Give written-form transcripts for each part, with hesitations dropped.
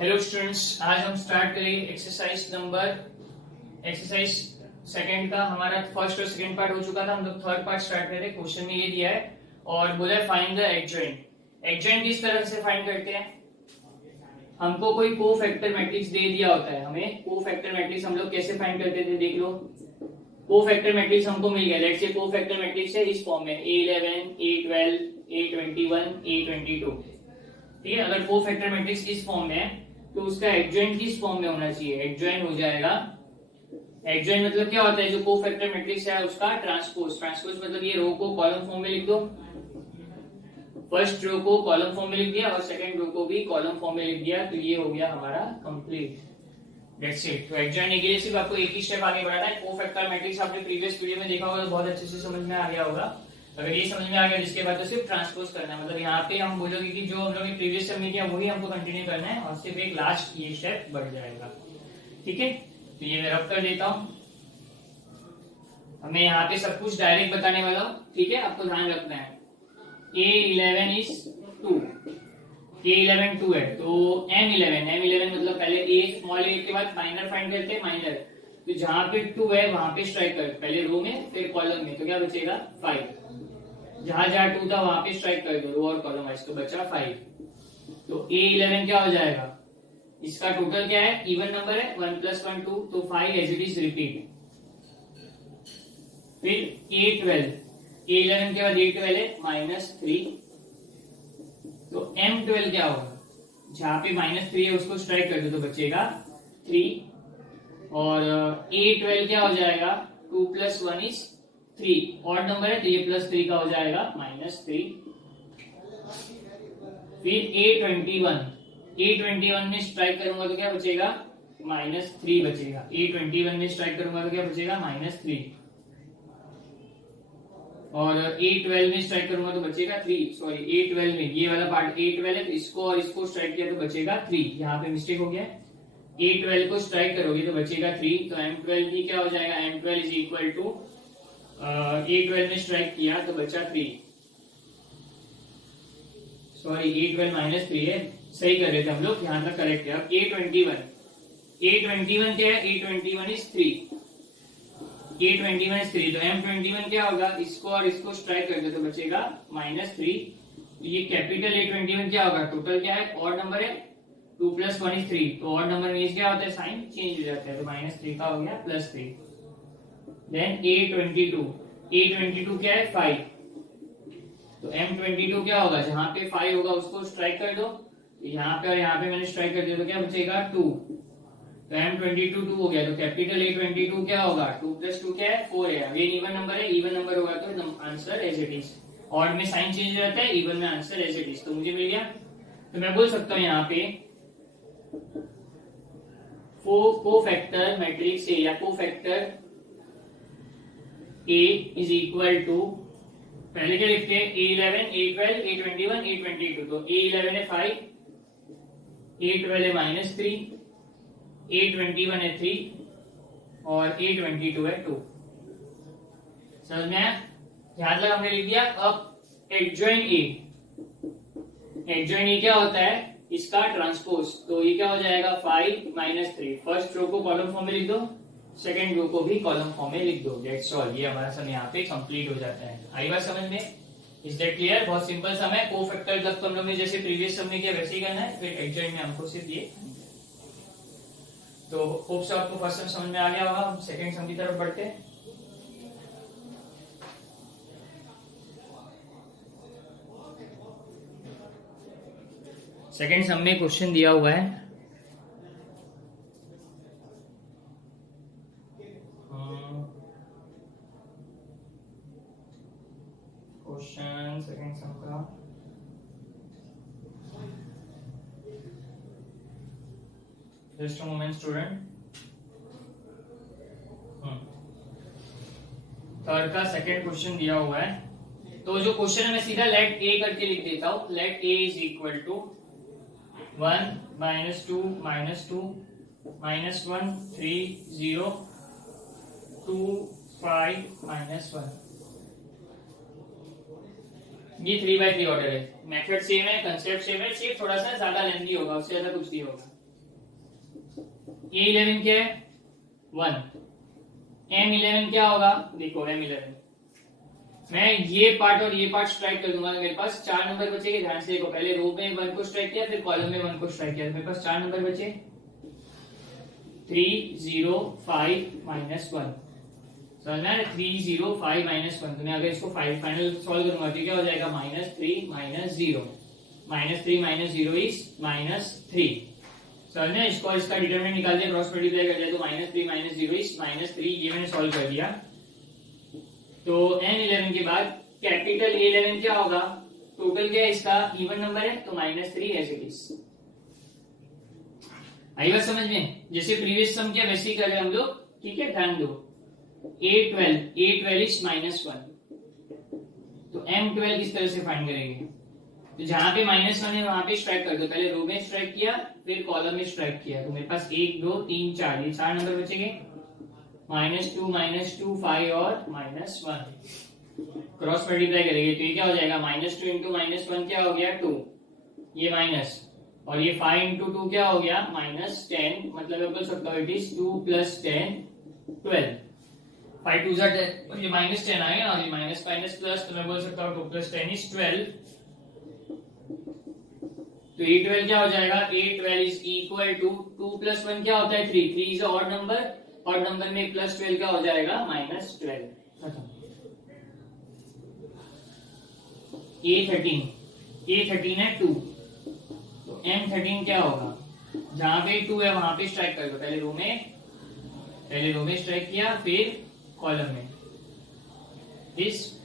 Hello students, आज हम start करेंगे एक्सरसाइज सेकंड का। हमारा फर्स्ट और सेकंड पार्ट हो चुका था, हम लोग थर्ड पार्ट स्टार्ट कर रहे हैं। क्वेश्चन में ये दिया है और बोला है फाइंड द एडजॉइंट। एडजॉइंट किस तरह से फाइंड करते हैं? हमको कोई कोफैक्टर मैट्रिक्स दे दिया होता है, हमें कोफैक्टर मैट्रिक्स हम लोग कैसे फाइंड करते थे देख लो। कोफैक्टर मैट्रिक्स हमको मिल गया, लेट्स से कोफैक्टर मैट्रिक्स है इस फॉर्म में A11 A12 A21 A22। ठीक है, अगर कोफैक्टर मैट्रिक्स इस फॉर्म में है तो उसका एडजॉइंट किस फॉर्म में होना चाहिए? एडजॉइंट हो जाएगा, एडजॉइंट मतलब क्या होता है, जो कोफैक्टर मैट्रिक्स है उसका ट्रांसपोज। ट्रांसपोज मतलब ये रो को कॉलम फॉर्म में लिख दो, फर्स्ट रो को कॉलम फॉर्म में लिख दिया और सेकंड रो को भी कॉलम फॉर्म में लिख दिया, तो ये हो गया हमारा कंप्लीट। That's it. तो एडजॉइंट के लिए सिर्फ आपको एक ही स्टेप आगे बढ़ाना है। कोफैक्टर मैट्रिक्स आपने प्रीवियस वीडियो में देखा होगा तो बहुत अच्छे से समझ में आ गया होगा। अगर ये समझ में आ गया जिसके बाद तो सिर्फ ट्रांसपोज करना है, मतलब यहाँ पे हम बोलोगे कि जो हम लोग ने प्रीवियस सबमिट किया वही हमको कंटिन्यू करना है और सिर्फ एक लास्ट ये स्टेप बढ़ जाएगा। ठीक है, तो ये मैं रब कर देता हूँ। मैं यहाँ पे सब कुछ डायरेक्ट बताने वाला हूँ, ठीक है, आपको ध्यान रखना है। A11 is 2, A11 2 है, तो M11 मतलब पहले A स्मॉल a के बाद माइनर फाइंड करते हैं। माइनर तो जहां पे 2 है वहां पे स्ट्राइक कर, पहले रो में फिर कॉलम में, तो क्या बचेगा 5। जहां जहां 2 था वहां पे स्ट्राइक कर दो रो और कॉलम वाइज, तो बचा 5। तो A11 क्या हो जाएगा? इसका टोटल क्या है? इवन नंबर है, 1 + 1 2, तो 5 एज इट इज रिपीट। फिर A12, A11 के बाद A12 है -3, तो M12 क्या होगा? जहां पे -3 है उसको स्ट्राइक कर दो तो बचेगा 3। और A12 क्या हो जाएगा? 2 + 1 is 3, ऑड नंबर है तो ये +3 का हो जाएगा -3। फिर A21 में स्ट्राइक करूंगा तो क्या बचेगा? -3 बचेगा। A21 में स्ट्राइक करूंगा तो क्या बचेगा? -3। और A12 में स्ट्राइक करूंगा तो बचेगा 3। सॉरी, A12 में ये वाला पार्ट A12 है तो इसको और इसको स्ट्राइक किया तो बचेगा 3। यहाँ पे मिस्टेक हो गया। A12 को स्ट्राइक करोगे तो बचेगा 3, तो M12 भी क्या हो जाएगा? M12 is equal to A12 में स्ट्राइक किया तो बचा 3। सॉरी, A12 -3 है, सही कर रहे थे हम लोग, यहाँ तक करेक्ट है। अब A21 क्या है? A21 इज 3, A21 is 3, तो M21 क्या होगा? इसको और इसको स्ट्राइक कर दो तो बचेगा -3। तो ये कैपिटल A21 क्या होगा? टोटल क्या है? ऑड नंबर है, 2 + 1 is 3, तो ऑड नंबर में क्या होता है? साइन चेंज हो जाता है, तो -3 का हो गया +3। देन A22 क्या है? 5, तो M22 क्या होगा? जहां पे 5 होगा उसको स्ट्राइक कर दो, यहाँ पे और यहाँ पे मैंने स्ट्राइक कर दिया तो क्या बचेगा? 2, तो M22 2 हो गया, तो कैपिटल A22 क्या होगा? 2 + 2 क्या है? 4 है। अगेन इवन नंबर है, इवन नंबर होगा तो answer as it is. Odd में साइन चेंज हो जाता है, इवन में आंसर एज इट इज। तो मुझे मिल गया, तो मैं बोल सकता हूँ यहाँ पे कोफैक्टर मैट्रिक्स ए या cofactor A is equal to, पहले क्या लिखते हैं? A11 A12 A21 A22, तो A11 है 5, A12 है -3, A21 है 3 और A22 है 2। समझ में आया? ध्यान लगा, हमने लिख दिया। अब एडजॉइंट ए क्या होता है? इसका ट्रांसपोज, तो ये क्या हो जाएगा? 5 -3। फर्स्ट रो को कॉलम फॉर्म में लिख दो, सेकंड रो को भी कॉलम फॉर्म में लिख दो। That's all. ये हमारा सम यहाँ पे कंप्लीट हो जाता है। आई बात समझ में? Is that clear? बहुत सिंपल सम है। कोफैक्टर तक तो हम लोग ने जैसे प्रीवियस सम में किया वैसे ही करना है, फिर एडजॉइंट में हमको सिर्फ ये। तो होप से आपको फर्स्ट सम समझ में आ गया होगा। हम सेकंड सम की तरफ बढ़ते हैं। सेकंड सम में क्वेश्चन दिया हुआ है, क्वेश्चन सेकंड सम का just a moment student. Third का सेकंड क्वेश्चन दिया हुआ है, तो जो क्वेश्चन है मैं सीधा लेट ए करके लिख देता हूं। Let A is equal to 1 -2 -2 -1 3 0 2 5 -1। ये 3 by 3 ऑर्डर है। मेथड सेम है, कंसेप्ट सेम है, सिर्फ थोड़ा सा ज्यादा लेंथी होगा, उससे ज्यादा कुछ नहीं होगा। A11 क्या है 1, M11 क्या होगा, देखो M11 मैं ये पार्ट और ये पार्ट स्ट्राइक कर दूंगा तो मेरे पास 4 नंबर बचेंगे। ध्यान से देखो, पहले रो में 1 को स्ट्राइक किया, फिर कॉलम में 1 को स्ट्राइक किया, तो मेरे पास 4 नंबर बचे 3 0 5 -1। समझ में आया? 3 0 5 -1। तो मैं अगर इसको फाइनल सॉल्व करूंगा तो क्या हो जाएगा -3 -0, -3 -0 इज -3। समझ में? इसको इसका डिटरमिनेंट निकाल दिया, क्रॉस मल्टीप्लाई कर दिया तो -3 -0 इज -3। ये मैंने सॉल्व कर दिया। तो M11 के बाद कैपिटल A11 क्या होगा, टोटल क्या है इसका, इवन नंबर है तो -3 एज इट इज। आई बात समझ में? जैसे प्रीवियस सम किया वैसे ही कर रहे हैं हम लोग, ठीक है? ध्यान दो, A12 इज -1, तो M12 किस तरह से फाइंड करेंगे, तो जहां पे -1 है वहां पे स्ट्राइक कर दो। पहले रो में स्ट्राइक किया, फिर कॉलम में स्ट्राइक किया, तो मेरे पास 1 2 3 4 ये 4 नंबर बचेंगे, -2 5 और -1। क्रॉस मल्टीप्लाई करेंगे तो ये क्या हो जाएगा, -2 इंटू -1 क्या हो गया 2, ये माइनस, और ये 5 इंटू 2 क्या हो गया -10, मतलब मैं बोल सकता हूँ इट इज 2 + 10 12। 5 2 10 और ये -10 आएगा और ये माइनस प्लस, तो मैं बोल सकता हूँ 2 + 10 इज 12। तो A12 क्या हो जाएगा, A12 इज इक्वल टू 2 + 1 क्या होता है 3, 3 is odd number, odd number में +12 क्या हो जाएगा -12। A13 है 2, तो M13 क्या होगा, जहां पे 2 है वहां पे स्ट्राइक कर दो। पहले रो में स्ट्राइक किया, फिर कॉलम में इस,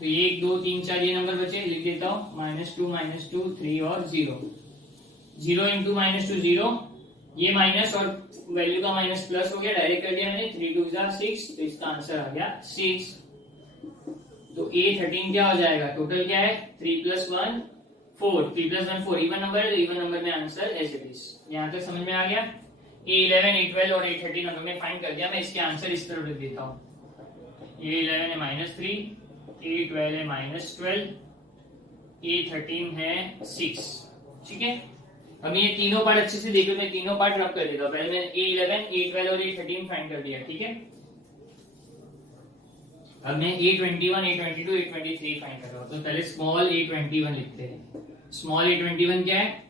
तो 1 2 3 4 ये नंबर बचे, लिख देता हूं -2 3 और 0 0 इंटू -2 0, ये माइनस और वैल्यू का माइनस प्लस हो गया, डायरेक्ट कर दिया मैंने, 3 2 6, तो इसका आंसर आ गया 6। तो A13 क्या हो जाएगा, टोटल क्या है 3 + 1 4, 3 + 1 4, इवन नंबर है तो इवन नंबर में आंसर एज इट इज। यहां तक समझ में आ गया? A11 A12 और A13 हम लोग ने फाइंड कर दिया। मैं इसके आंसर इस तरह लिख देता हूं, A11 है -3, A12 है -12, A13 है 6। ठीक है, अब ये तीनों पार्ट अच्छे से देखो, मैं तीनों पार्ट रब कर देता हूं। पहले मैंने A11 A12 और A13 फाइंड कर दिया, ठीक है? अब मैं A21 A22 A23 फाइंड कर रहा हूं। तो पहले स्मॉल A21 लिखते हैं। स्मॉल A21 क्या है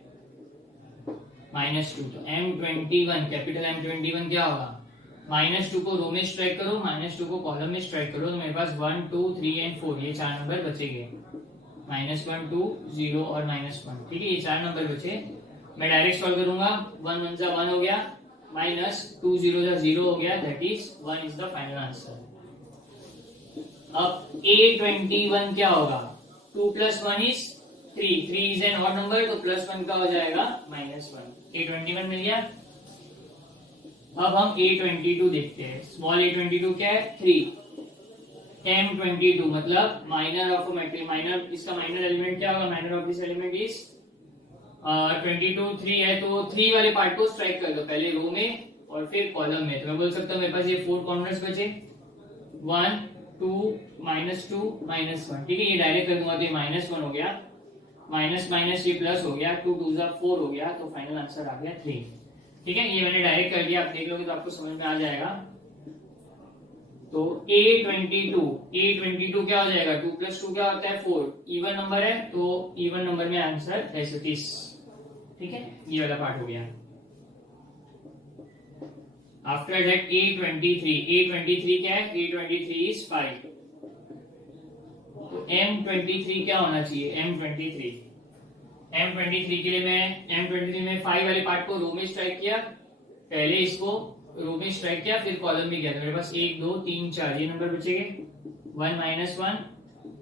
-2, तो M21 कैपिटल M21 क्या होगा, -2 को रो में स्ट्राइक करो, -2 को कॉलम में स्ट्राइक करो, तो मेरे पास 1 2 3 एंड 4 ये 4 नंबर बचेंगे, -1 2 0 और -1। ठीक है, ये 4 नंबर बचे। मैं डायरेक्ट सॉल्व करूंगा, 1 1 जा 1 हो गया, -2 0 जा 0 हो गया, that is 1 is the final answer. अब A21 क्या होगा, 2 + 1 is 3, 3 is an odd number, तो +1 का हो जाएगा -1। A21 मिल गया। अब हम A22 देखते हैं। स्मॉल A22 क्या है 3, M22 मतलब माइनर ऑफ मैट्रिक्स, माइनर, इसका माइनर एलिमेंट क्या होगा, minor of this element is 22 3 है, तो 3 वाले पार्ट को स्ट्राइक कर दो, पहले रो में और फिर कॉलम में। तो मैं बोल सकता हूँ मेरे पास ये 4 कॉर्नर्स बचे, 1 2 -2 -1। ठीक है, ये डायरेक्ट कर दूंगा तो ये -1 हो गया, माइनस माइनस ये प्लस हो गया, 2 2 4 हो गया, तो फाइनल आंसर आ गया 3। ठीक है, ये मैंने डायरेक्ट कर दिया, आप देख लोगे तो आपको समझ में आ जाएगा। तो A22 क्या हो जाएगा, 2 + 2 क्या होता है 4, इवन नंबर है तो इवन नंबर में आंसर 30। ठीक है, ये वाला पार्ट हो गया। आफ्टर दैट A23 क्या है, A23 इज 5, तो M23 क्या होना चाहिए, M23 के लिए मैं M23 में 5 वाले पार्ट को रो में स्ट्राइक किया, पहले इसको रो में स्ट्राइक किया, फिर कॉलम में गया, तो मेरे पास 1 2 3 4 ये नंबर बचेंगे, 1 -1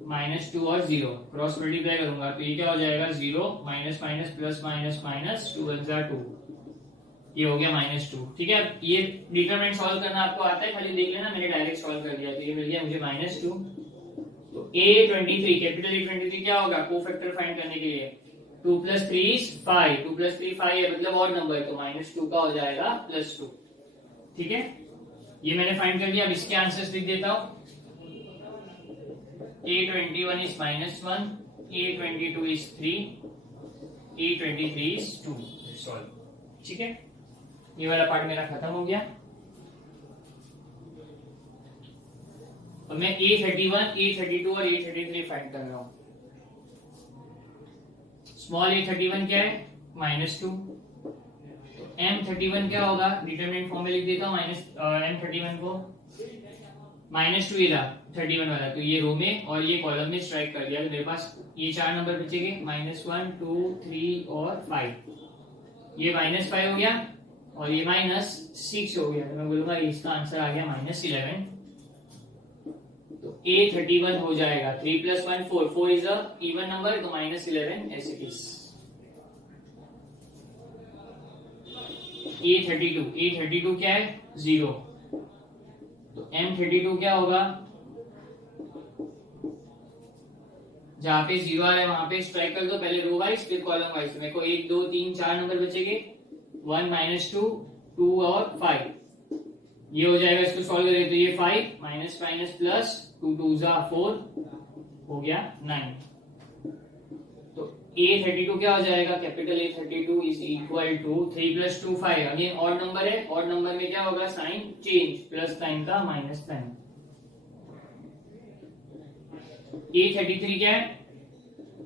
-2 और 0। क्रॉस मल्टीप्लाई करूंगा तो ये क्या हो जाएगा 0 minus minus plus minus minus 2 1 जा 2, ये हो गया -2। ठीक है, ये डिटरमिनेंट सॉल्व करना आपको आता है, खाली देख लेना, मैंने डायरेक्ट सॉल्व कर दिया, तो ये मिल गया मुझे -2। तो A23 कैपिटल A23 क्या होगा, कोफैक्टर फाइंड करने के लिए 2 + 3 is 5, 2 + 3 5 है, मतलब और नंबर, तो -2 का हो जाएगा +2। ठीक है, ये मैंने फाइंड कर लिया। अब इसके आंसर्स लिख देता हूं, A21 is -1, A22 is 3, A23 is 2। Solve. ठीक है, ये वाला पार्ट मेरा खत्म हो गया। और मैं A31, A32 और A33 फाइंड कर रहा हूं। स्मॉल A31 क्या है? -2। तो M31 क्या होगा? डिटरमिनेंट फॉर्म में लिख देता हूँ M31 को -2 ये 31 वाला, तो ये रो में और ये कॉलम में स्ट्राइक कर दिया, तो मेरे पास ये 4 नंबर बचेंगे -1, 2, 3 और 5। ये -5 हो गया और ये -6 हो गया, तो मैं बोलूंगा इसका आंसर आ गया -11। तो A31 हो जाएगा 3 + 1 4, 4 इज अ इवन नंबर, तो -11 एज इट इज। A32 क्या है? 0। तो M32 क्या होगा? जहां पे 0 आ रहा है वहां पे स्ट्राइक कर दो, पहले रो वाइज फिर कॉलम वाइज। तो मेरे को 1, 2, 3, 4 नंबर बचेंगे, 1 -2, 2 और 5। ये हो जाएगा, इसको सॉल्व करें तो ये 5 माइनस प्लस 2 2 4 हो गया 9। तो A32 क्या हो जाएगा? Capital A32 is equal to 3 + 2 5। Again odd number है, ऑड नंबर में क्या होगा? साइन चेंज, +9 का -10। A33 क्या है?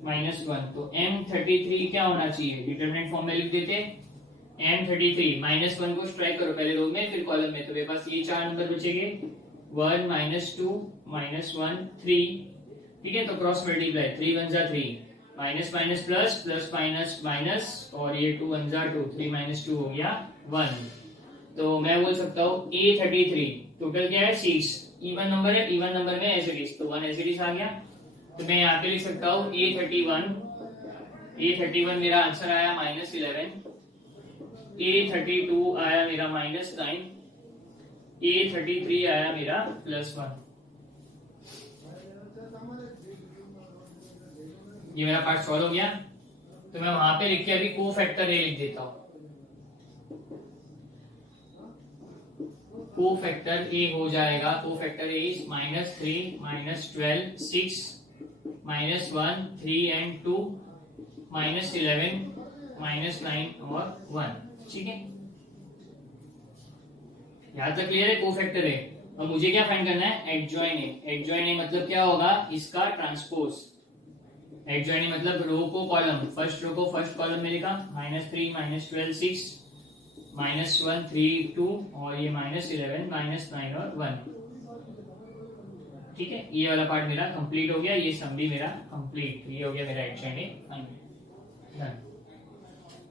-1। तो M33 क्या होना चाहिए? डिटरमिनेंट फॉर्म में लिख देते। M33 -1 को स्ट्राइक करो, पहले रो में फिर कॉलम में, तो मेरे पास ये 4 नंबर बचेंगे, 1 -2 -1 3। ठीक है, तो क्रॉस मल्टीप्लाई, 3 1 जा 3, minus minus plus, plus minus minus, और ये 2 1 जा 2, 3 - 2 हो गया 1। तो मैं बोल सकता हूँ A33 टोटल क्या है? 6। इवन नंबर है, इवन नंबर में एज इट इज, तो 1 एज इट इज आ गया। तो मैं यहाँ पे लिख सकता हूँ A31 मेरा आंसर आया -11, A32 आया मेरा -9, A33 आया मेरा +1। ये मेरा पार्ट सॉल्व हो गया। तो मैं वहां पे लिख के अभी कोफैक्टर ए लिख देता हूँ। कोफैक्टर ए हो जाएगा, कोफैक्टर ए इज -3 -12 6 -1 3 and 2 -11 -9 और 1। ठीक है, यहां तक क्लियर है? कोफैक्टर है। अब मुझे क्या फाइंड करना है? Adjoin A. एडजॉइन ए मतलब क्या होगा? इसका ट्रांसपोज। एडजॉइन ए मतलब रो को कॉलम, फर्स्ट रो को फर्स्ट कॉलम में लिखा, -3 -12 6 -1 3 2 और ये -11 -9 और 1। ठीक है, ये वाला पार्ट मेरा कंप्लीट हो गया, ये सम भी मेरा कंप्लीट। ये हो गया मेरा एडजॉइन ए।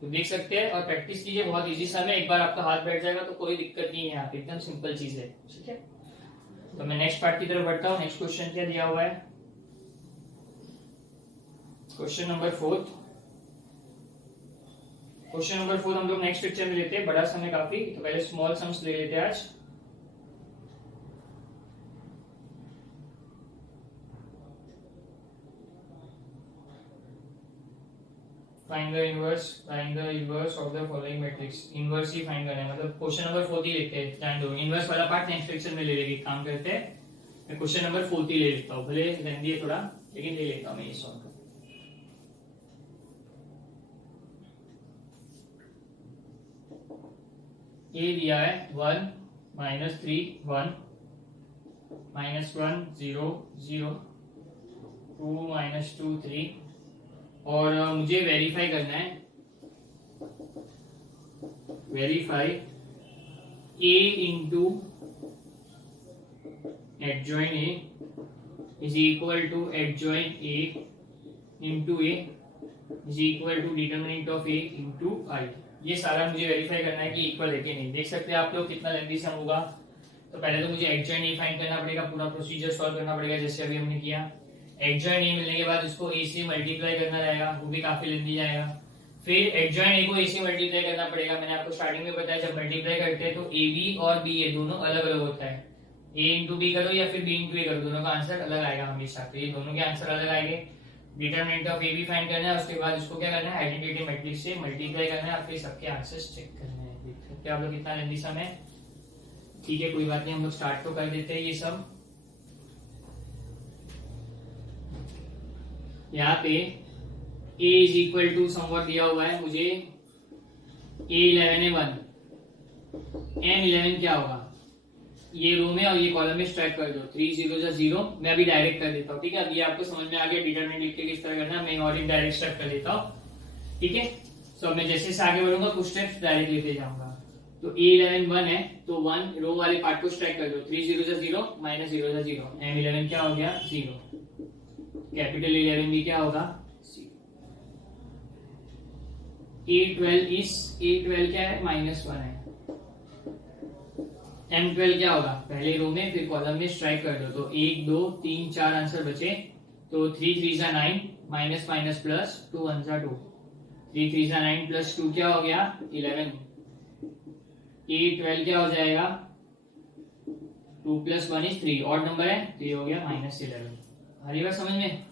तो देख सकते हैं और प्रैक्टिस कीजिए, बहुत इजी सम है। एक बार आपका हाथ बैठ जाएगा तो कोई दिक्कत नहीं है, यहाँ पे एकदम सिंपल चीज है। ठीक है, तो मैं नेक्स्ट पार्ट की तरफ बढ़ता हूँ। नेक्स्ट क्वेश्चन क्या दिया हुआ है? Question number 4। क्वेश्चन नंबर 4 हम लोग नेक्स्ट पिक्चर में लेते हैं, बड़ा सम है काफी, तो पहले स्मॉल सम्स ले लेते हैं आज। Find the inverse of the following matrix. Inverse he find करना है, मतलब क्वेश्चन नंबर 4 ही लेते हैं। ध्यान दो, इनवर्स वाला पार्ट नेक्स्ट पिक्चर में ले लेंगे। काम करते हैं, मैं क्वेश्चन नंबर 4 ही ले लेता हूँ, भले लेंदी है थोड़ा, लेकिन ले लेता हूँ मैं ये सॉल्व। ये दिया है 1 -3 1 -1 0 0 2 -2 3, और मुझे वेरीफाई करना है। Verify A into adjoint A is equal to adjoint A into A is equal to determinant of A into I। ये सारा मुझे वेरीफाई करना है कि इक्वल है कि नहीं। देख सकते हैं आप लोग कितना लेंथी सम होगा। तो पहले तो मुझे एडजॉइन A फाइंड करना पड़ेगा, पूरा प्रोसीजर सॉल्व करना पड़ेगा जैसे अभी हमने किया। एडजॉइन ए मिलने के बाद उसको ए से मल्टीप्लाई करना रहेगा, वो भी काफी लेंथी जाएगा। फिर एडजॉइन ए को ए से मल्टीप्लाई करना पड़ेगा। मैंने आपको स्टार्टिंग में बताया, जब मल्टीप्लाई करते हैं तो ए बी और बी ए दोनों अलग अलग होता है। ए इंटू बी करो या फिर बी इंटू ए करो, दोनों का आंसर अलग आएगा हमेशा। तो ये दोनों के आंसर अलग आएंगे। Determinant of A B find करना है, उसके बाद उसको क्या करना है? आइडेंटिटी मैट्रिक्स से मल्टीप्लाई करना है, फिर सबके आंसर्स चेक करने हैं। देख सकते हैं आप लोग कितना लेंथी सम है। ठीक है, कोई बात नहीं, हम लोग स्टार्ट तो कर देते हैं ये सब। यहाँ पे a is equal to something दिया हुआ है मुझे, A11 है 1, M11 क्या होगा, ये रो में और ये कॉलम में स्ट्राइक कर दो, 3 0 जा 0। मैं अभी डायरेक्ट कर देता हूँ, ठीक है। अब ये आपको समझ में आ गया डिटरमिनेंट लिख के किस तरह करना है, मैं और एक डायरेक्ट स्टेप कर देता हूँ, ठीक है। सो मैं जैसे से आगे बढ़ूंगा कुछ स्टेप्स डायरेक्ट लेते जाऊंगा। तो A11 1 है, तो 1 रो वाले पार्ट को स्ट्राइक कर दो, 3 0 जा 0 माइनस 0 जा 0, M11 क्या हो गया 0, कैपिटल 11 भी क्या होगा 0। A12 क्या है -1 है, M12 क्या होगा, पहले रो में फिर कॉलम में स्ट्राइक कर दो, तो 1 2 3 4 आंसर बचे, तो 3 3 जा 9 माइनस माइनस प्लस 2 1 जा 2, 3 3 जा 9 प्लस 2 क्या हो गया 11। A12 क्या हो जाएगा 2 + 1 = 3, ऑड नंबर है तो ये हो गया -11। हरी बात समझ में।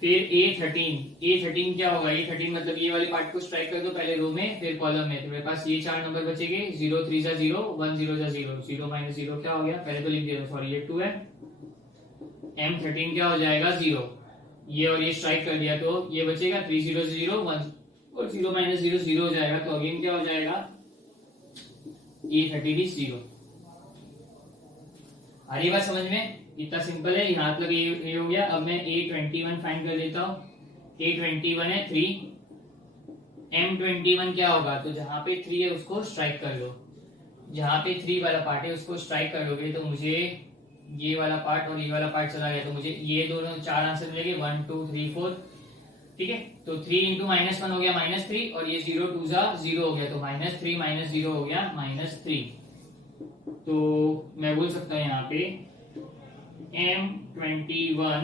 फिर A13 क्या होगा, A13 मतलब ये वाले पार्ट को स्ट्राइक कर दो पहले रो में फिर कॉलम में, तो मेरे पास ये 4 नंबर बचेंगे, 0 3 जा 0 1 0 जा 0, 0 - 0 क्या हो गया, पहले तो लिख दिया, सॉरी ये 2 है। M13 क्या हो जाएगा 0, ये और ये स्ट्राइक कर दिया तो ये बचेगा 3 0 0 1 और 0 - 0 0 हो जाएगा, तो अगेन क्या हो जाएगा A13 0। आ रही बात समझ में, इतना सिंपल है, यहाँ तक ये हो गया। अब मैं A21 फाइंड कर देता हूँ। A21 है 3, M21 क्या होगा, तो जहां पे 3 है उसको स्ट्राइक कर लो, जहां पे 3 वाला पार्ट है उसको स्ट्राइक कर लोगे तो मुझे ये वाला पार्ट और ये वाला पार्ट चला गया, तो मुझे ये दोनों 4 आंसर मिलेंगे 1 2 3 4, ठीक है। तो 3 × -1 हो गया -3 और ये 0 2 जा 0 हो गया, तो -3 - 0 हो गया -3। तो मैं बोल सकता हूँ यहाँ पे M21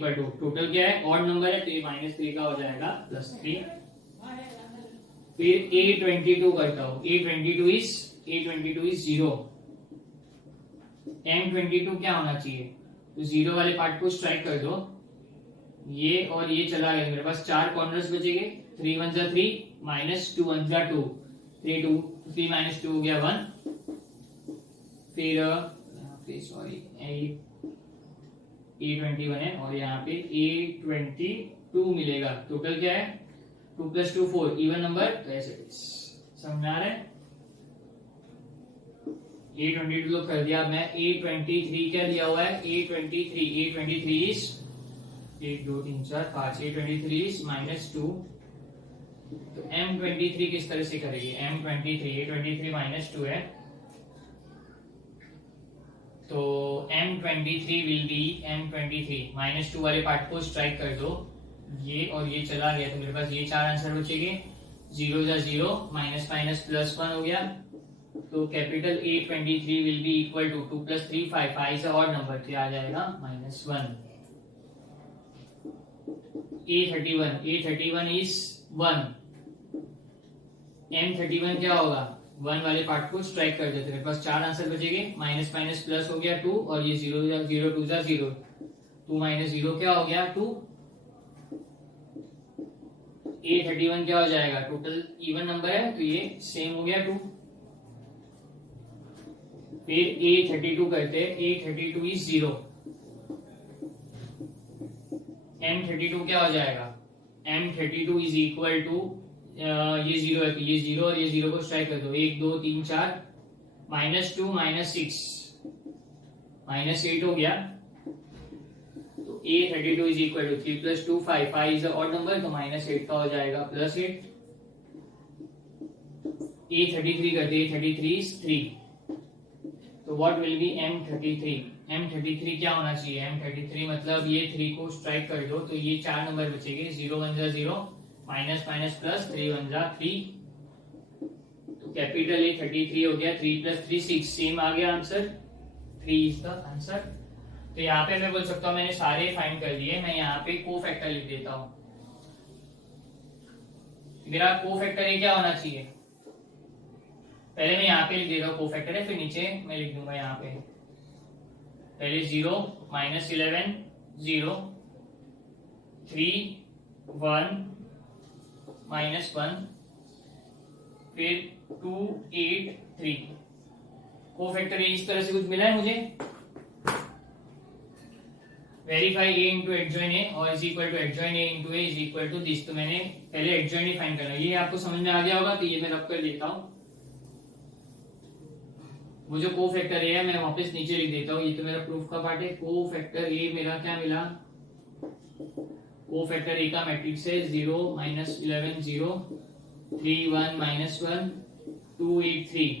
= टोटल क्या है, ऑड नंबर है तो ये -3 का हो जाएगा +3। फिर A22 करता हूँ, A22 is 0, M22 क्या होना चाहिए, तो 0 वाले पार्ट को स्ट्राइक कर दो, ये और ये चला गया, मेरे पास 4 कॉर्नर्स बचेंगे, 3 1 जा 3 -2 1 जा 2, 3 - 2 हो गया 1। फिर सॉरी A21 है और यहाँ पे A22 मिलेगा, टोटल क्या है 2 + 2 4, इवन नंबर, तो ऐसे समझ में आ रहा है। A22 तो कर दिया, मैं A23 क्या दिया हुआ है, A23 is 1 2 3 4 5, A23 is -2, तो M23 किस तरह से करेंगे, A23 -2 है, तो M23 विल बी M23 -2 वाले पार्ट को स्ट्राइक कर दो, ये और ये चला गया, तो मेरे पास ये 4 आंसर बचेंगे, 0 जा 0 -+1 हो गया, तो capital A23 will be equal to 2 + 3 5, 5 is odd number, तो आ जाएगा -1। A31 is 1, M31 क्या होगा, 1 वाले पार्ट को स्ट्राइक कर देते, मेरे पास 4 आंसर बचेंगे, माइनस प्लस हो गया 2 और ये 0 2 जा 0, 2 - 0 क्या हो गया 2। A31 क्या हो जाएगा, टोटल इवन नंबर है तो ये सेम हो गया 2। फिर A32 करते हैं, A32 is 0, M32 क्या हो जाएगा, M32 is equal to ये 0 है तो ये 0 और ये 0 को स्ट्राइक कर दो, 1 2 3 4 -2 -6 -8 हो गया, तो A32 is equal to 3 + 2 5, 5 is the odd number, तो -8 का हो जाएगा +8। A33 करते, A33 is 3, तो व्हाट विल बी M33 क्या होना चाहिए, M33 मतलब ये 3 को स्ट्राइक कर दो तो ये 4 नंबर बचेंगे, 0 1 जा 0 माइनस प्लस 3 1 जा 3, तो कैपिटल A33 हो गया, 3 + 3 6, सेम आ गया आंसर, 3 इज द आंसर। तो यहाँ पे मैं बोल सकता हूँ मैंने सारे फाइंड कर दिए, मैं यहाँ पे कोफैक्टर लिख देता हूँ। मेरा कोफैक्टर ये क्या होना चाहिए, पहले मैं यहाँ पे लिख देता हूँ कोफैक्टर है, फिर नीचे मैं लिख दूंगा यहाँ पे, पहले 0 -11 0 3 1 -1 फिर 2 8 3, कोफैक्टर इस तरह से कुछ मिला है मुझे। Verify A into adjoint A और is equal to adjoint A into A is equal to this. तो मैंने पहले एडजॉइन ए फाइंड करना, ये आपको समझ में आ गया होगा, तो ये मैं रब कर देता हूँ। वो जो को फैक्टर ए है मैं वापस नीचे लिख देता हूँ, ये तो मेरा प्रूफ का पार्ट है। को फैक्टर ए मेरा क्या मिला, को फैक्टर ए का मैट्रिक्स है 0 -11 0 3 1 -1 2 8 3।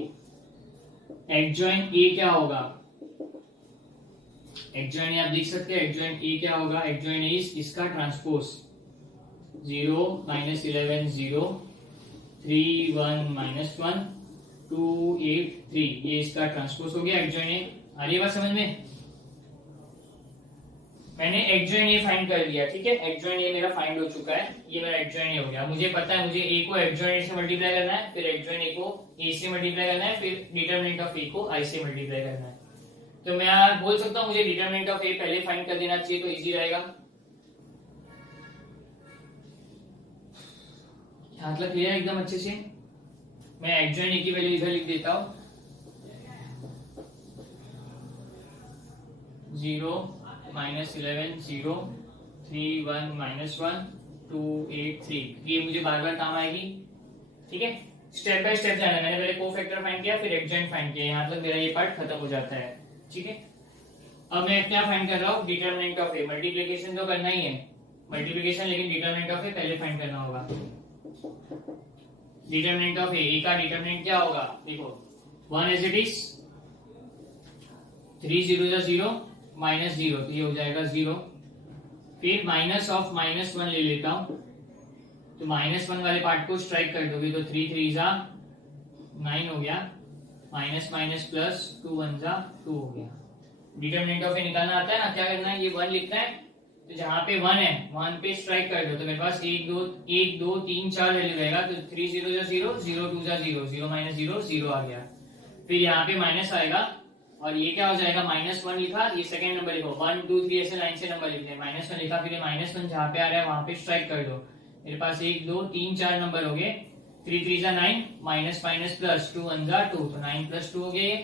एडजॉइन ए क्या होगा, एडजॉइन आप देख सकते हैं, एडजॉइन ए क्या होगा, एडजॉइन ए इसका ट्रांसपोज 0 -11 0 3 1 -1 2 8 3, ये इसका ट्रांसपोज हो गया एडजॉइन ए। आ रही है बात समझ में? मैंने एडजॉइन ए फाइंड कर लिया, ठीक है, एडजॉइन ए मेरा फाइंड हो चुका है, ये मेरा एडजॉइन ए हो गया। मुझे पता है मुझे ए को एडजॉइन ए से मल्टीप्लाई करना है, फिर एडजॉइन ए को ए से मल्टीप्लाई करना है, फिर डिटरमिनेंट ऑफ ए को आई से मल्टीप्लाई करना है। तो मैं बोल सकता हूँ मुझे डिटरमिनेंट ऑफ ए पहले फाइंड कर देना चाहिए, तो इजी रहेगा। हाथ लग क्लियर एकदम अच्छे से। मैं एडजॉइन ए की वैल्यू इधर लिख देता हूँ 0 -11 0 3 1 -1 2 8 3, ये मुझे बार बार काम आएगी, ठीक है। स्टेप बाय स्टेप जाना है, मैंने पहले को फैक्टर फाइंड किया, फिर एडजॉइंट फाइंड किया, यहाँ तक मेरा ये पार्ट खत्म हो जाता है, ठीक है। अब मैं क्या फाइंड कर रहा हूँ, डिटरमिनेंट ऑफ ए। मल्टीप्लिकेशन तो करना ही है, मल्टीप्लिकेशन, लेकिन डिटरमिनेंट ऑफ ए पहले फाइंड करना होगा। डिटरमिनेंट ऑफ ए का डिटरमिनेंट क्या होगा, देखो 1 एज इट इज 3 0 0 -0, तो ये हो जाएगा 0। फिर माइनस ऑफ -1 ले लेता हूं, तो -1 वाले पार्ट को स्ट्राइक कर दोगे तो 3 3 जा 9 हो गया, माइनस माइनस प्लस 2 1 जा 2 हो गया। डिटरमिनेंट ऑफ ए निकालना आता है ना, क्या करना है, ये 1 लिखना है, तो जहां पे 1 है 1 पे स्ट्राइक कर दो, तो मेरे पास 1 2 3 4 वैल्यू रहेगा, तो 3 0 जा 0 0 2 जा 0 0 -0 0 आ गया। फिर यहाँ पे माइनस आएगा और ये क्या हो जाएगा, -1 लिखा, ये सेकंड नंबर लिखो, 1 2 3 ऐसे लाइन से नंबर लिखते हैं, -1 लिखा, फिर -1 जहां पे आ रहा है वहां पे स्ट्राइक कर दो। मेरे पास 1 2 3 4 नंबर हो गए, 3 3 जा 9 माइनस माइनस प्लस 2 1 जा 2, तो 9 + 2 हो गए।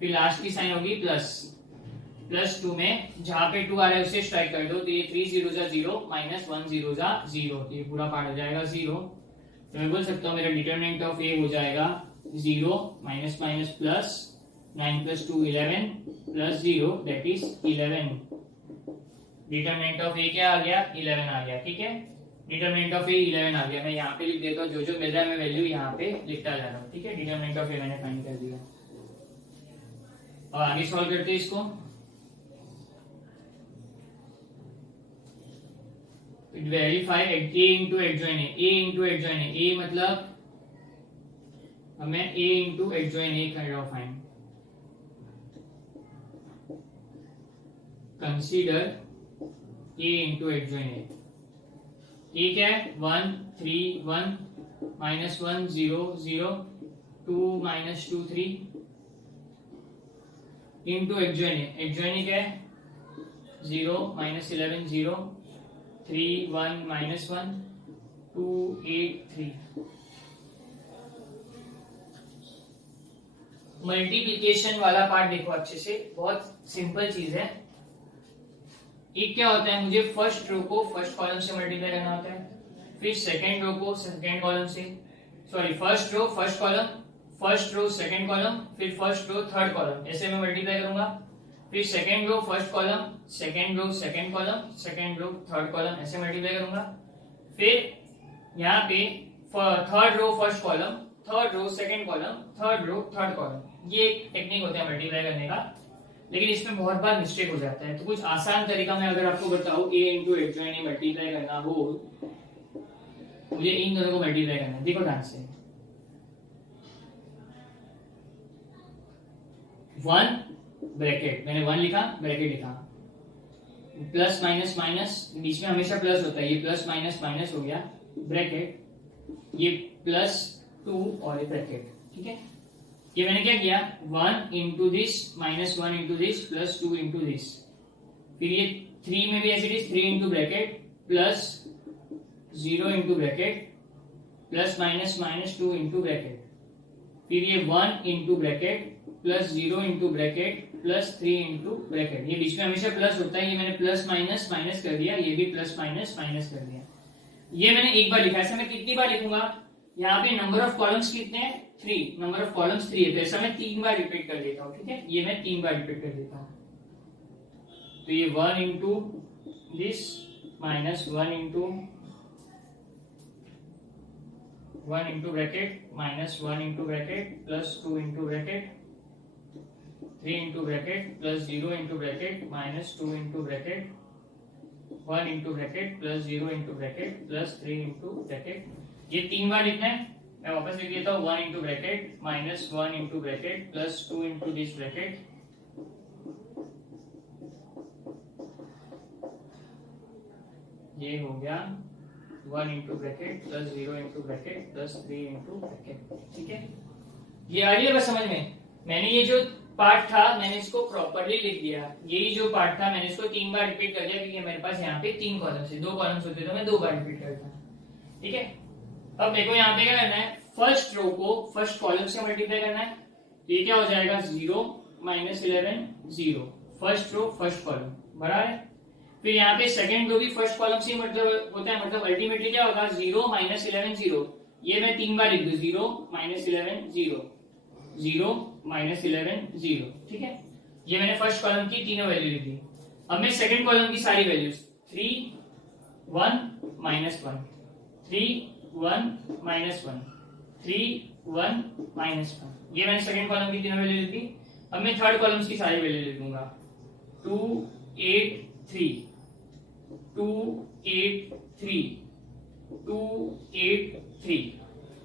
फिर लास्ट की साइन होगी प्लस, +2 में जहां पे 2 आ रहा है उसे स्ट्राइक कर दो, तो ये 3 0 जा 0 -1 0 जा 0, तो ये पूरा पार्ट हो जाएगा 0। तो मैं बोल सकता हूँ मेरा डिटरमिनेंट ऑफ ए हो जाएगा 0 minus minus plus 9 + 2 11 plus 0 that is 11। Determinant of A क्या आ गया, 11 आ गया, ठीक है। डिटरमिनेंट ऑफ ए 11 आ गया, मैं यहाँ पे लिख देता हूँ, जो जो मिल रहा है मैं वैल्यू यहाँ पे लिखता जा रहा हूँ, ठीक है। डिटरमिनेंट ऑफ ए मैंने फाइंड कर दिया, और आगे सॉल्व करते हैं इसको। Verify A into adjoint A into adjoint A मतलब हमें ए इंटू एडजॉइन ए कर रहा हूं find. Consider A into adjoint A क्या है, 1 3 1 -1 0 0 2 -2 3 इंटू एडजॉइन ए क्या है 0 -11 0 3 1 -1 2 8 3। मल्टीप्लिकेशन वाला पार्ट देखो अच्छे से, बहुत सिंपल चीज है। एक क्या होता है, मुझे फर्स्ट रो को फर्स्ट कॉलम से मल्टीप्लाई करना होता है, फिर सेकंड रो को सेकंड कॉलम से, sorry first row first column, first row second column, फिर फर्स्ट रो थर्ड कॉलम, ऐसे मैं मल्टीप्लाई करूंगा। फिर second row first column, second row second column, second row third column, ऐसे मल्टीप्लाई करूंगा। फिर यहाँ पे third row first column, third row second column, third row third column, ये एक टेक्निक होता है मल्टीप्लाई करने का, लेकिन इसमें बहुत बार मिस्टेक हो जाता है। तो कुछ आसान तरीका मैं अगर आपको बताऊं, ए इंटू एडजॉइन ए मल्टीप्लाई करना हो, मुझे इन दोनों को मल्टीप्लाई करना है, देखो ध्यान से। 1 ब्रैकेट, मैंने 1 लिखा, ब्रैकेट लिखा, प्लस माइनस माइनस, बीच में हमेशा प्लस होता है, ये प्लस माइनस माइनस हो गया, ब्रैकेट, ये +2 और ये ब्रैकेट, ठीक है। ये मैंने क्या किया, 1 into this -1 into this plus 2 into this, फिर ये 3 में भी ऐसे 3 into bracket plus 0 into bracket plus minus minus 2 into bracket, फिर ये 1 into bracket plus 0 into bracket plus 3 into bracket. ये बीच में हमेशा प्लस होता है, ये मैंने प्लस माइनस माइनस कर दिया, ये भी प्लस माइनस माइनस कर दिया। ये मैंने एक बार लिखा, ऐसा मैं कितनी बार लिखूंगा? यहाँ पे नंबर ऑफ कॉलम्स कितने हैं? 3, नंबर ऑफ कॉलम्स 3 है, तो ऐसा मैं 3 बार रिपीट कर देता हूँ। ठीक है, ये मैं 3 बार रिपीट कर देता हूँ। तो ये 1 into this minus 1 into bracket minus 1 into bracket plus 2 into bracket 3 into bracket plus 0 into bracket minus 2 into bracket 1 into bracket plus 0 into bracket plus 3 into bracket. ये 3 बार लिखना है, मैं वापस लिख देता हूँ। 1 into bracket minus 1 into bracket plus 2 into this bracket, ये हो गया 1 into bracket plus 0 into bracket plus 3 into bracket. ठीक है, ये आ रही है बस समझ में? मैंने ये जो पार्ट था मैंने इसको प्रॉपर्ली लिख दिया। यही जो पार्ट था मैंने इसको 3 बार रिपीट कर दिया, क्योंकि मेरे पास यहाँ पे 3 कॉलम्स है, 2 कॉलम्स होते तो मैं 2 बार रिपीट करता। ठीक है, अब मेरे को यहाँ पे क्या करना है? फर्स्ट रो को फर्स्ट कॉलम से मल्टीप्लाई करना है। तो ये क्या हो जाएगा? 0 minus 11 0, first row first column बराबर है। फिर यहाँ पे सेकंड रो भी फर्स्ट कॉलम से मतलब होता है, मतलब अल्टीमेटली क्या होगा? 0 माइनस 11 0, ये मैं 3 बार लिख दूं। 0 माइनस 11 0, 0 माइनस 11 0। ठीक है, ये मैंने फर्स्ट कॉलम की तीनों वैल्यू लिख दी। अब मैं सेकंड कॉलम की सारी वैल्यूज 3 1 माइनस 1 3 1 माइनस 1 3 1 माइनस 1, ये मैंने सेकंड कॉलम की तीनों वैल्यू लिख दी। अब मैं थर्ड कॉलम की सारी वैल्यू लिखूंगा। 2 8 3 2 8 3 2 8 3।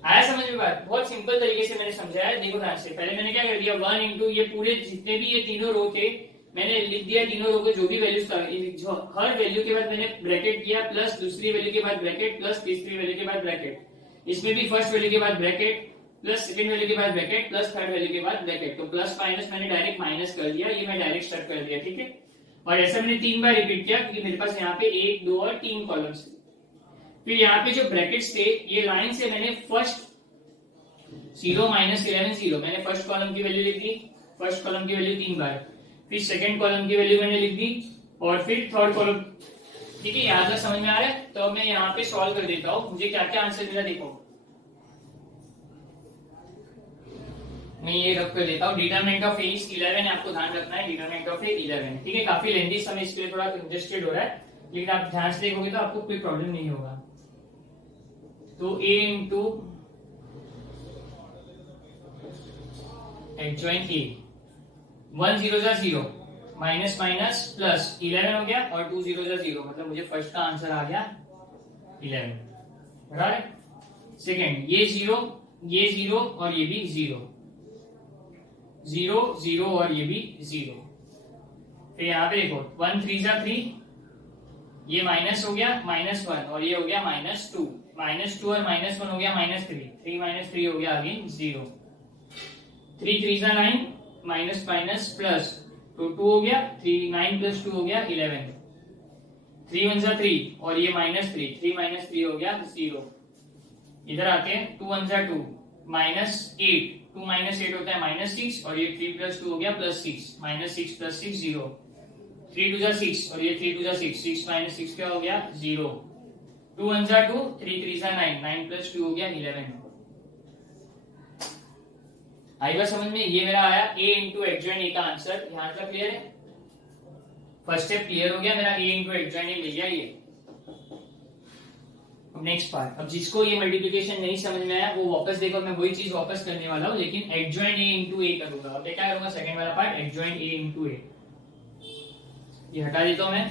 आया समझ में बात? बहुत सिंपल तरीके से मैंने समझाया है, देखो ध्यान से। पहले मैंने क्या कर दिया? 1 इंटू ये पूरे जितने भी ये तीनों रो थे मैंने लिख दिया, तीनों रो के जो भी वैल्यूज था, जो हर वैल्यू के बाद मैंने ब्रैकेट किया, प्लस दूसरी वैल्यू के बाद ब्रैकेट प्लस तीसरी वैल्यू के बाद ब्रैकेट। इसमें भी फर्स्ट वैल्यू के बाद ब्रैकेट प्लस सेकंड वैल्यू के बाद ब्रैकेट प्लस थर्ड वैल्यू के बाद ब्रैकेट। तो प्लस माइनस मैंने डायरेक्ट माइनस कर दिया, ये मैं डायरेक्ट स्टक कर दिया। ठीक है, और ऐसा मैंने 3 बार रिपीट किया, क्योंकि मेरे पास यहाँ पे 1 2 और 3 कॉलम्स। फिर यहाँ पे जो ब्रैकेट्स थे, ये लाइन से मैंने फर्स्ट 0 माइनस 11 0, मैंने फर्स्ट कॉलम की वैल्यू लिख दी, फर्स्ट कॉलम की वैल्यू 3 बार। फिर सेकंड कॉलम की वैल्यू मैंने लिख दी, और फिर थर्ड कॉलम। ठीक है, यहाँ तक समझ में आ रहा है? तो मैं यहाँ पे सॉल्व कर देता हूँ, मुझे क्या क्या आंसर मिला देखो। मैं ये रख कर देता हूँ। डिटरमिनेंट ऑफ ए इज 11 है, आपको ध्यान रखना है। डिटरमिनेंट ऑफ ए 11। ठीक है, काफी लेंथी समय इसके लिए थोड़ा कंजेस्टेड हो रहा है, लेकिन आप ध्यान से देखोगे तो आपको कोई प्रॉब्लम नहीं होगा। तो A into adjoint A, 1 0 0 minus minus plus 11 हो गया, और 2 0 0, मतलब मुझे फर्स्ट का आंसर आ गया 11 बराबर। सेकंड ये 0 और ये भी 0 0 0 और ये भी 0। फिर यहाँ पे देखो 1 3 3, ये माइनस हो गया -1, और ये हो गया -2, -2 और -1 हो गया -3, 3 -3 हो गया अगेन 0। 3 3 9, माइनस माइनस प्लस, तो 2 हो गया, 3 9 प्लस 2 हो गया 11। 3 1 3, और ये -3, 3 -3 हो गया 0। इधर आके 2 1 2, -8, 2 -8 होता है -6, और ये 3 प्लस 2 हो गया +6, -6 + 6 0। 3 2 6, और ये 3 2 6, 6 -6 क्या हो गया 0। 2 1 2, 3 3 9, 9 + 2 हो गया 11। आई बात समझ में? ये मेरा आया a इंटू एडजॉइंट ए का आंसर। यहाँ तक क्लियर है? फर्स्ट स्टेप क्लियर हो गया मेरा, a इंटू एडजॉइंट ए मिल गया ये। अब नेक्स्ट पार्ट, अब जिसको ये मल्टीप्लिकेशन नहीं समझ में आया वो वापस देखो, मैं वही चीज वापस करने वाला हूँ, लेकिन एडजॉइंट ए इंटू ए करूंगा। अब क्या करूंगा? सेकंड वाला पार्ट एडजॉइंट ए इंटू ए, ये हटा देता हूं मैं।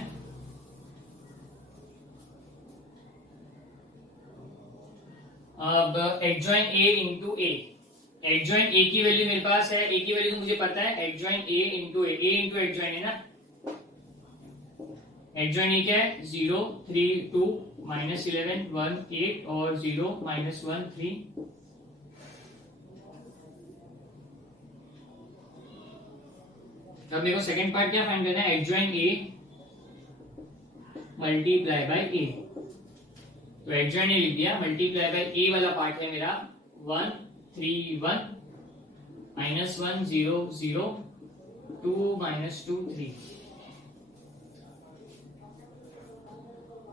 अब adjoint A into A, adjoint A की वैल्यू मेरे पास है, ए की वैल्यू तो मुझे पता है, एडजॉइंट ए इंटू एडजॉइंट है ना। एडजॉइंट ए क्या है? 0 3 2, -11 1 8, और 0 -1 3। अब देखो सेकंड पार्ट क्या फाइंड करना है? एडजॉइंट ए मल्टीप्लाई बाय ए। तो एडजॉइंट ए लिख दिया, मल्टीप्लाई बाय ए वाला पार्ट है मेरा 1 3 1, -1 0 0 2 -2 3।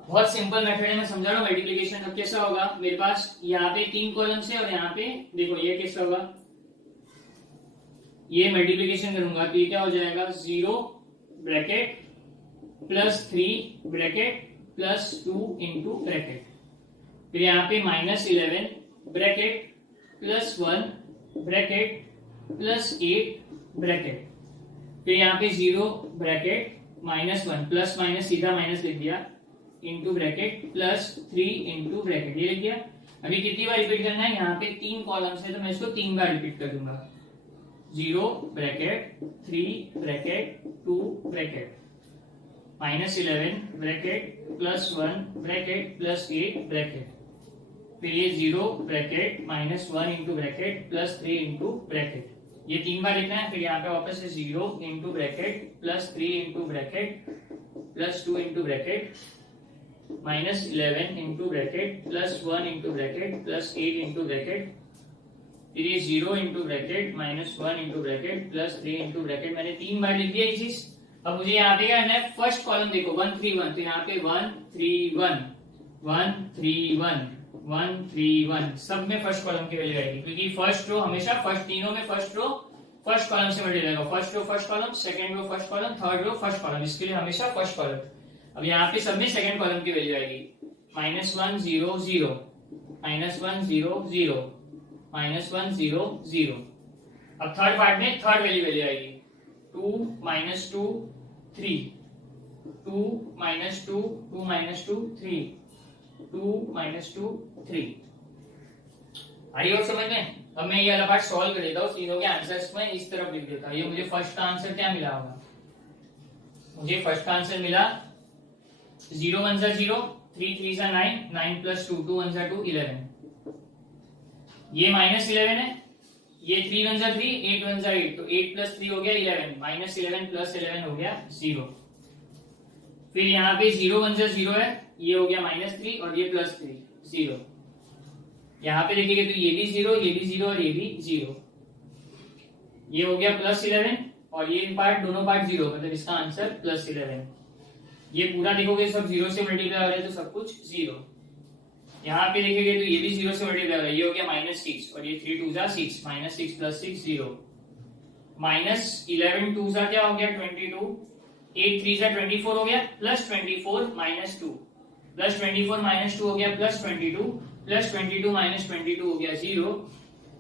बहुत सिंपल मेथड है, मैं समझा रहा हूँ मल्टीप्लीकेशन। अब कैसा होगा, मेरे पास यहाँ पे 3 कॉलम्स है और यहाँ पे देखो ये कैसा होगा, ये मल्टीप्लीकेशन करूंगा तो ये क्या हो जाएगा, 0 ब्रैकेट +3 ब्रैकेट +2 इंटू ब्रैकेट, फिर यहाँ पे -11 ब्रैकेट +1 ब्रैकेट +8 ब्रैकेट, फिर यहाँ पे 0 ब्रैकेट -1 प्लस माइनस सीधा माइनस लिख दिया इंटू ब्रैकेट +3 इंटू ब्रैकेट, ये लिख दिया। अभी कितनी बार रिपीट करना है, यहाँ पे 3 कॉलम्स है तो मैं इसको 3 बार रिपीट कर दूंगा। 0 bracket 3 bracket 2 bracket -11 bracket +1 bracket +8 bracket, फिर ये 0 bracket -1 into bracket +3 into bracket, ये 3 बार लिखना है। फिर यहाँ पे वापस से 0 into bracket +3 into bracket +2 into bracket -11 into bracket +1 into bracket +8 into bracket, फिर ये 0 into bracket -1 into bracket +3 into bracket, मैंने 3 बार लिख दिया ये चीज। अब मुझे यहाँ पे क्या करना है, फर्स्ट कॉलम देखो 1 3 1, तो यहाँ पे 1 3 1 1 3 1 1 3 1, सब में फर्स्ट कॉलम की वैल्यू आएगी, क्योंकि फर्स्ट रो हमेशा फर्स्ट, तीनों में फर्स्ट रो फर्स्ट कॉलम से मल्टीप्लाई होगा। First row first column, second row first column, third row first column, इसके लिए हमेशा फर्स्ट कॉलम। अब यहाँ पे सब में सेकंड कॉलम की वैल्यू आएगी, -1 0 0 -1 0 0 -1 0 0। अब थर्ड पार्ट में थर्ड वैल्यू आएगी 2 -2 3 2 -2 2 -2 3 2 -2 3। आई और समझ में। अब मैं ये वाला पार्ट सॉल्व कर देता हूँ, तीनों के आंसर्स में इस तरफ लिख देता हूँ। ये मुझे फर्स्ट का आंसर क्या मिला होगा, मुझे फर्स्ट का आंसर मिला 0 1 0 3 3 9 9 + 2 2 1 2 11, ये -11 है, ये 3 1 3 8 1 8, तो 8 + 3 हो गया 11, -11 + 11 हो गया 0। फिर यहाँ पे 0 1 0 है, ये हो गया -3 और ये +3 0। यहाँ पे देखिएगा तो ये भी 0, ये भी 0 और ये भी 0, ये हो गया +11 और ये पार्ट दोनों पार्ट 0, मतलब इसका आंसर +11। ये पूरा देखोगे सब 0 से मल्टीप्लाई हो रहा है तो सब कुछ 0। यहाँ पे देखेंगे तो ये भी 0 से मल्टीप्लाई हो रहा है, ये हो गया -6 और ये 3 2 6 -6 + 6 0, -11 2 क्या हो गया 22, 8 3 24 हो गया, +24 -2 +24 -2 हो गया +22 +22 -22 हो गया 0,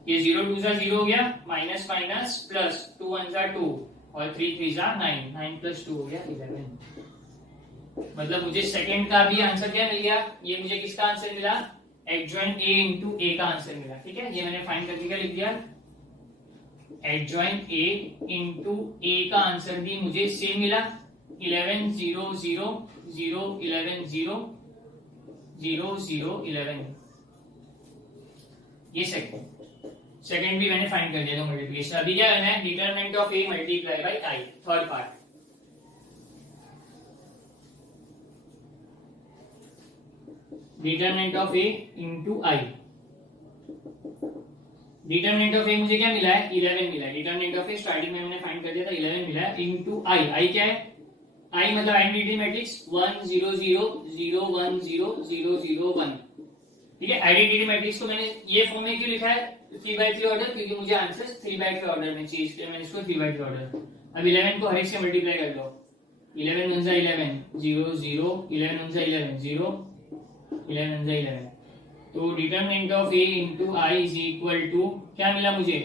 ये 0 2 0 हो गया, माइनस माइनस प्लस 2 1 2 और 3 3 9 9 + 2 हो गया 11। मतलब मुझे सेकंड का भी आंसर क्या मिल गया, ये मुझे किसका आंसर मिला, एडजॉइंट ए इंटू ए का आंसर मिला। ठीक है, ये मैंने फाइंड करके क्या लिख दिया, एडजॉइंट ए इंटू ए का आंसर भी मुझे सेम मिला, 11 0 0 0 11 0 0 0 11। ये सेकंड भी मैंने फाइंड कर दिया था मल्टीप्लिकेशन। अभी क्या करना है, determinant of A multiply by I, third part. Determinant of A into I, determinant of A मुझे क्या मिला है, 11 मिला है। डिटरमिनेंट ऑफ ए स्टार्टिंग में मैंने फाइंड कर दिया था, 11 मिला है इंटू आई। आई क्या है, आई मतलब आइडेंटिटी मैट्रिक्स 1 0 0 0 1 0 0 0 1। ठीक है, आइडेंटिटी मैट्रिक्स को मैंने ये फॉर्म में क्यों लिखा है 3/3 ऑर्डर, क्योंकि मुझे आंसर 3/3 ऑर्डर में चाहिए, इसलिए मैंने इसको 3/3 ऑर्डर। अब 11 को हर एक से मल्टीप्लाई कर लो, 11 1 11 0 0 11 1 11 0 11 1 11। तो determinant of A into I is equal to क्या मिला मुझे,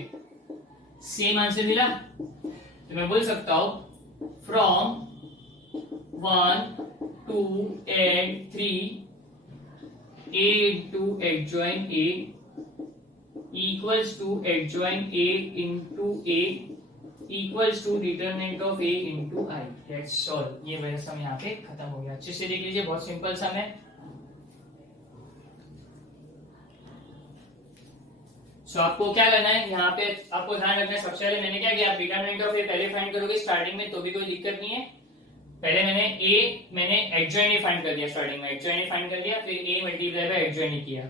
सेम आंसर मिला। तो मैं बोल सकता हूं from 1 2 and 3 a into adjoint a equals to adjoint a into a equals to determinant of a into I। That's all। ये मेरा सम यहाँ पे खत्म हो गया। अच्छे से देख लीजिए, बहुत सिंपल सम है। सो आपको क्या करना है, यहाँ पे आपको ध्यान रखना है, सबसे पहले मैंने क्या किया, डिटरमिनेंट ऑफ ए पहले फाइंड करोगे स्टार्टिंग में तो भी कोई दिक्कत नहीं है। पहले मैंने एडजॉइंट ए फाइंड कर दिया, स्टार्टिंग में एडजॉइंट ए फाइंड कर दिया, फिर ए मल्टीप्लाई बाय एडजॉइंट ए किया,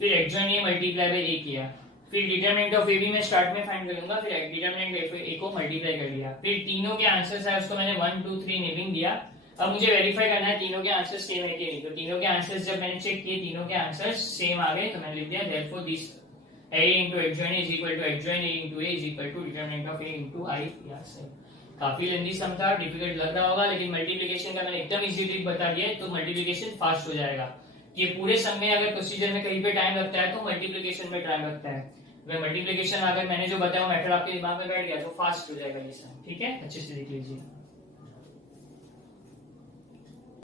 फिर एडजॉइंट ए मल्टीप्लाई बाय ए किया, फिर डिटरमिनेंट ऑफ ए भी मैं स्टार्ट में फाइंड करूंगा, फिर डिटरमिनेंट ए को मल्टीप्लाई कर लिया, फिर तीनों के आंसर्स है उसको मैंने 1 2 3 नेमिंग दिया। अब मुझे वेरीफाई करना है तीनों के आंसर्स सेम है कि नहीं। तो तीनों के आंसर्स जब मैंने चेक किए तीनों के आंसर्स सेम आ गए, तो मैंने लिख दिया therefore this a into adjoint is equal to adjoint a into a is equal to determinant of a into I। काफी लेंदी सम था, डिफिकल्ट लग रहा होगा, लेकिन मल्टीप्लिकेशन का मैंने एकदम इजी ट्रिक बता दिया है, तो मल्टीप्लिकेशन फास्ट हो जाएगा। ये पूरे सम में अगर प्रोसीजर में कहीं पे टाइम लगता है तो मल्टीप्लिकेशन में टाइम लगता है। अगर मल्टीप्लिकेशन अगर मैंने जो बताया मेथड आपके दिमाग में बैठ गया तो फास्ट हो जाएगा ये सम। ठीक है, अच्छे से देख लीजिए।